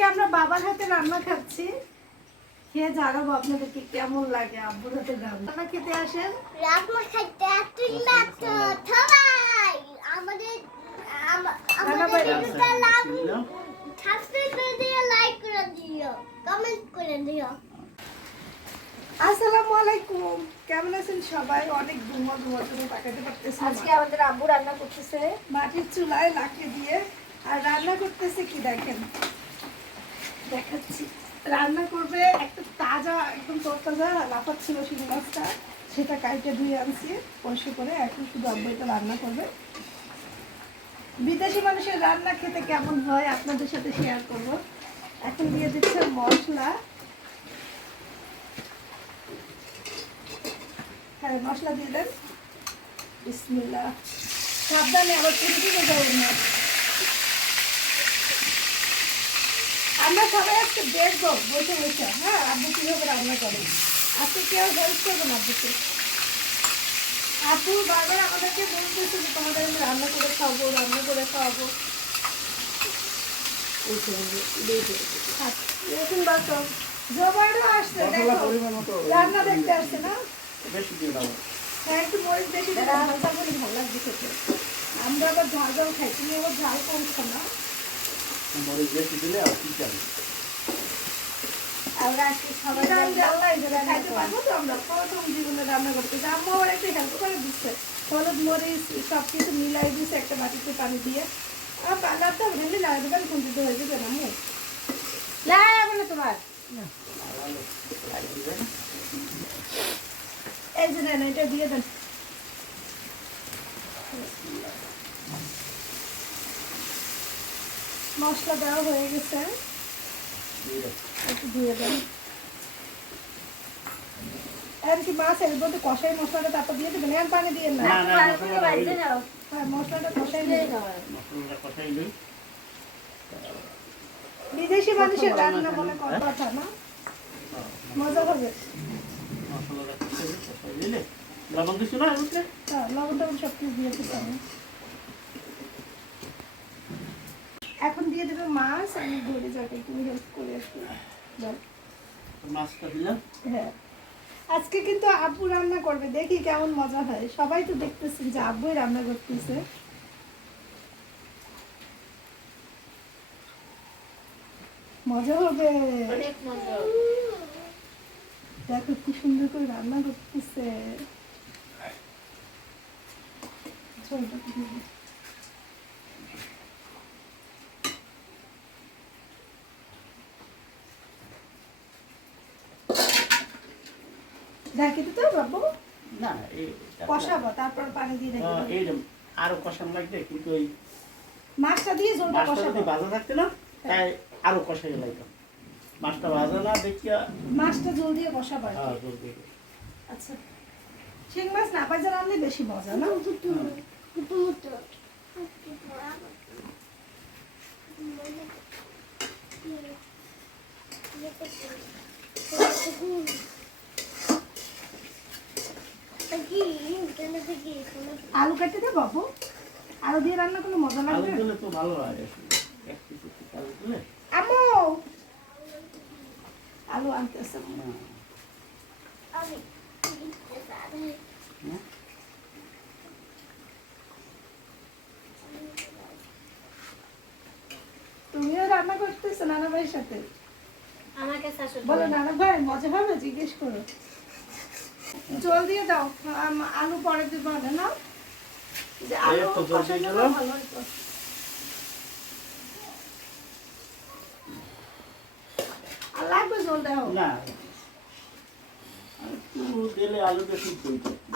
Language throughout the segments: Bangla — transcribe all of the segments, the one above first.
আজকে আমরা বাবার হাতে রান্না খাচ্ছি। খেয়ে জানাব আপনাদেরকে কেমন লাগে আব্বুর হাতে রান্না। খেতে আসেন? রান্না খাইতে আসছিলা তো সবাই। আমাদের আম- আমাদের করে ভিডিওটা লাভ সাবস্ক্রাইব করে দিও লাইক করে দিও কমেন্ট করে দিও। আসসালামু আলাইকুম। কেমন আছেন সবাই? অনেক ধুমো ধুমো ধুমো তাকাতে পারতেছি আজকে আমাদের আব্বু রান্না করতেছে। মাটির চুলায় লাখে দিয়ে আর রান্না করতেছে কি দেখেন? দেখাচ্ছি। রান্না করবে একটা তাজা, একদম তরতাজা লাফাচ্ছিল শিঙি মাছটা। সেটা কাইটে ধুয়ে আনছি, পরিষ্কার করে। এখন শুধু আব্বু রান্না করবে। বিদেশি মানুষের রান্না খেতে কেমন হয় আপনাদের সাথে শেয়ার করব। এখন দিয়ে দিচ্ছে মশলা। হ্যাঁ মশলা দিয়ে দেন। বিসমিল্লাহ। সাবধানে আবার পুরো দিকে যাবেন না। আমরা সবাই আজকে দেখব বসে বসে। হ্যাঁ আব্বু কীভাবে রান্না করে? আজকে কেউ হেল্প করবে না আব্বুকে। আপু বারবার আমাদেরকে বলতেছে যে তোমাদের আমি রান্না করে খাওয়াবো রান্না করে খাওয়াবো বাসন জবাইরও আসছে দেখো। রান্না দেখতে আসছে না? বেশি দিয়ে দাও। হ্যাঁ একটু মরিচ বেশি হালকা করে ভালো লাগবে খেতে। আমরা আবার ঝাল ঝাল খাই তুমি আবার ঝাল কম খাও না? মরিচ বেশি দিলে আর কি চাই? আমরা আজকে সবাই খাইতে পারব তো আমরা। প্রথম জীবনে রান্না করতে আম্মু আবার একটু হেল্প করে দিচ্ছে। হলুদ মরিচ সব কিছু মিলাই দিচ্ছে একটা বাটিতে পানি দিয়ে। আর কালার তো রেলে লাগাতে পারি কোন দিতে হয়ে যাবে না আম্মু? লাগাবো না তোমার? এই যে নেন এটা দিয়ে দেন। মশলা দেওয়া হয়ে গেছে। একটু দিয়ে দেন। আর মাছ এর মধ্যে কষাই মশলাটা তারপর দিয়ে দেবেন। এর পানি দিয়ে না। না না তুমি বাড়িতে যাও হ্যাঁ মশলাটা কষাই দিয়ে দিয়ে যাও মশলাটা কষাই দিই বিদেশি মানুষের রান্না মনে কর কথা না? মজা হবে। লবণ দিছো না বুঝলে হ্যাঁ লবণ টবণ সব কিছু দিয়ে দিতে হবে এখন দিয়ে দেবে মাছ আমি ধরে যাকে তুমি হেল্প করে আসবে যাও। মাছটা দিলাম। হ্যাঁ। আজকে কিন্তু আব্বু রান্না করবে দেখি কেমন মজা হয়। সবাই তো দেখতেছেন যে আব্বুই রান্না করতেছে। মজা হবে। অনেক মজা। দেখো কি সুন্দর করে রান্না করতেছে। ঢাকি দিতে হবে বাবু? না এই কষাবো তারপর পানি দিয়ে রেখে দেবো। এই আরও কষানো লাগবে কিন্তু ওই মাছটা দিয়ে ঝোলটা কষাবো। ভাজা থাকতে না তাই আরও কষাই লাগবে। মাছটা ভাজা না দেখিয়া মাছটা ঝোল দিয়ে কষাবো। হ্যাঁ আচ্ছা। শিং মাছ না পাইজা রান্না বেশি মজা না? আলু কাটতে দে বাবু। আলু দিয়ে রান্না করলে মজা আলু লাগবে দিলে তো ভালো লাগে আলু আমু আলু আনতেছে হ্যাঁ। হ্যাঁ? তুমিও রান্না করতেছো নানা ভাইয়ের সাথে? আমাকে শাশুড়ি বলো। নানা ভাই মজা হবে? জিজ্ঞেস করো। জল দিয়ে দাও। আলু পরে দিব না? যে আলু। ভালো হতো। লাগবে জল দাও না।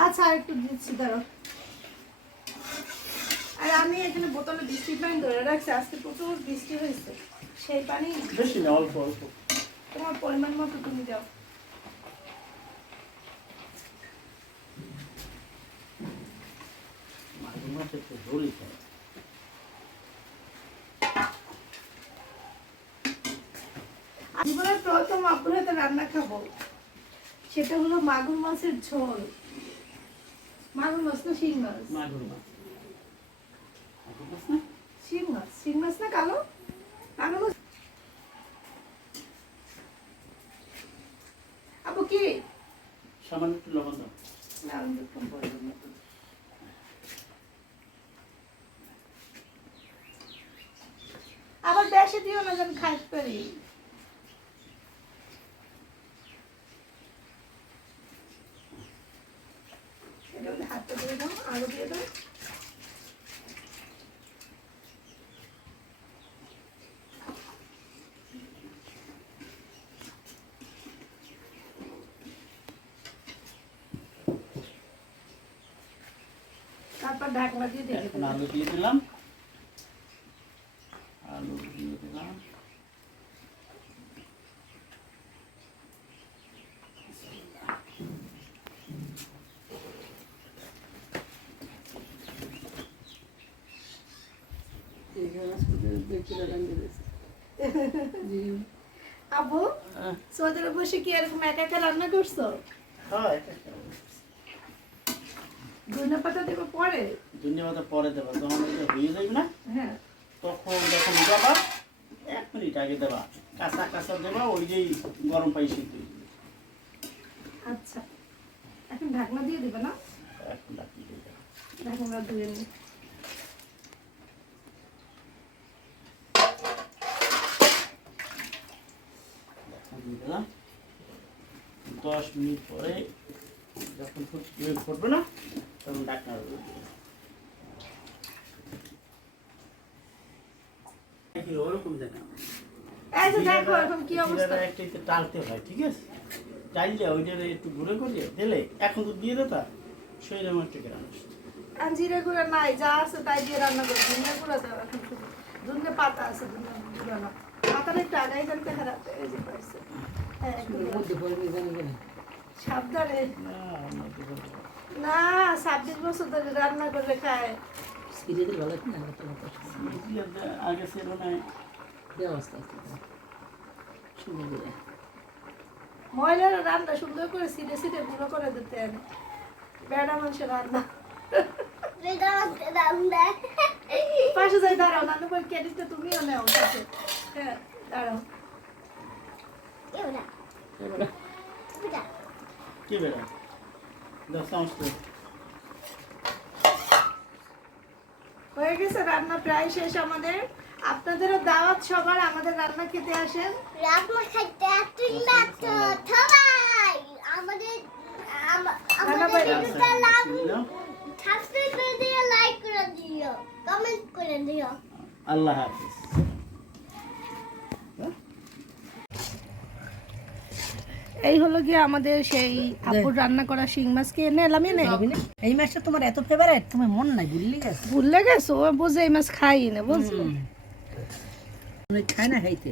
আচ্ছা একটু দিচ্ছি দাঁড়ো আর আমি এখানে বোতলে বৃষ্টি পানি ধরে রাখছি আজকে প্রচুর বৃষ্টি হয়েছে। সেই পানি বেশি না অল্প অল্প। তোমার পরিমাণ মতো তুমি দাও। মধ্যে একটু ঝোল দিতে হবে। প্রথম রান্না খাব। সেটা হলো মাগুর মাছের ঝোল। মাগুর মাছ না শিং মাছ? মাগুর মাছ। শিং মাছ। শিং মাছ না কালো? কালো মাছ? আপু কি? সামান্য একটু লবণ দাও। লবণ একটু কম পরিমাণ মতো। আবার বেশি দিও না যেন খাইতে পারি এটা ওদের হাতটা দিয়ে দাও আরও দিয়ে দাও তারপর ঢাকনা দিয়ে দেখে এখন আলু দিয়ে দিলাম আলু দিয়ে দিলাম আবু আহ, সৌদির বসে কি এরকম একা একা রান্না করছ? হ্যাঁ এটা খেয়ে নাও। ধনে পাতা দেবো পরে? ধনিয়া পাতা পরে দেবা যখন এটা হয়ে যাবে না হ্যাঁ। তখন যখন দেবা এক মিনিট আগে দেবা কাঁচা কাঁচা দেবা ওই যেই গরম পানি সিদ্ধ হয়ে আচ্ছা। এখন ঢাকনা দিয়ে দিবে না? এখন ডাকি দিয়ে দেবা। ঢাকনা দিয়ে দিলাম। দশ মিনিট পরে যখন ফুট- ইয়ে ফুটবে না তখন ডাকনা ওরকম একটু টালতে হয় ঠিক আছে? টাইলে ওইটা একটু ঘুরে করিয়ে দিলে এখন তো দিয়ে দেতা শরীরে আমার টেকে আর জিরে গুঁড়া নাই যা আছে তাই দিয়ে রান্না করো ধনে গুঁড়া দাও এখন ধনে পাতা আছে ধনে গুঁড়া না। একটু আগাই হারাতে পাইছে। হ্যাঁ সাবধানে। না ছাব্বিশ বছর ধরে রান্না খায়। না আগে ছিল না। সুন্দর করে মহিলারা রান্না সুন্দর করে সিটে সিটে গুঁড়ো করে দিতে আনে বেড়া মানুষের রান্না। পাশে যাই দাঁড়াও নানু করে ক্রেডিটটা তুমিও নেও দাঁড়াও। কি দশ হয়ে গেছে রান্না প্রায় শেষ আমাদের। আপনাদেরও দাওয়াত সবার আমাদের রান্না খেতে আসেন। রাতমা খাইতে তুই সবাই। আমাদের আমাদের ভিডিওটা সাবস্ক্রাইব করে দিও লাইক করে দিও কমেন্ট করে দিও। আল্লাহ হাফিজ। এই হলো গিয়ে আমাদের সেই আপুর রান্না করা শিং মাছকে এনে এলাম এনে? এই মাছটা তোমার এত ফেভারিট তুমি মন নাই বুঝলি গেছো। ভুললে গেছো ও বুঝে এই মাছ খাই না বুঝলো? খায় না খাইতে।